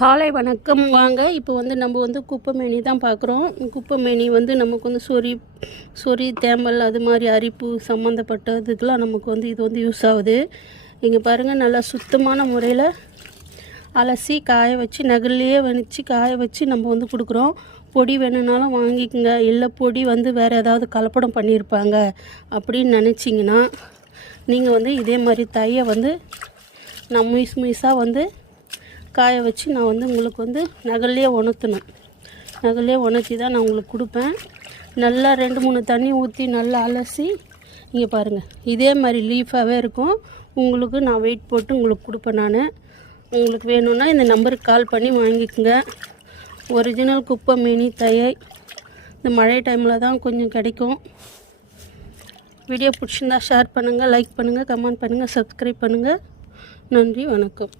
காலை வணக்கம். வாங்க இப்போ நம்ம குப்பைமேனி தான் பார்க்குறோம். குப்பைமேனி நமக்கு சொறி தேமல் அது மாதிரி அரிப்பு சம்மந்தப்பட்டதுக்கெலாம் நமக்கு இது யூஸ் ஆகுது. இங்கே பாருங்கள், நல்லா சுத்தமான முறையில் அலசி காய வச்சு நகல்லையே வச்சு காய வச்சு நம்ம கொடுக்குறோம். பொடி வேணும்னாலும் வாங்கிக்கோங்க. இல்லை பொடி வேறு ஏதாவது கலப்படம் பண்ணியிருப்பாங்க அப்படின்னு நினச்சிங்கன்னா நீங்கள் இதே மாதிரி தையை நான் முயசாக காய வச்சு நான் உங்களுக்கு நகல்லையே உணர்த்தணும். நகல்லையே உணர்த்தி தான் நான் உங்களுக்கு கொடுப்பேன். நல்லா 2-3 தண்ணி ஊற்றி நல்லா அலசி இங்கே பாருங்கள், இதே மாதிரி லீஃபாகவே இருக்கும். உங்களுக்கு நான் வெயிட் போட்டு உங்களுக்கு கொடுப்பேன். நான் உங்களுக்கு வேணும்னா இந்த நம்பருக்கு கால் பண்ணி வாங்கிக்கோங்க. ஒரிஜினல் குப்பைமேனி தையை இந்த மழை டைமில் தான் கொஞ்சம் கிடைக்கும். வீடியோ பிடிச்சிருந்தா ஷேர் பண்ணுங்கள், லைக் பண்ணுங்கள், கமெண்ட் பண்ணுங்கள், சப்ஸ்கிரைப் பண்ணுங்கள். நன்றி, வணக்கம்.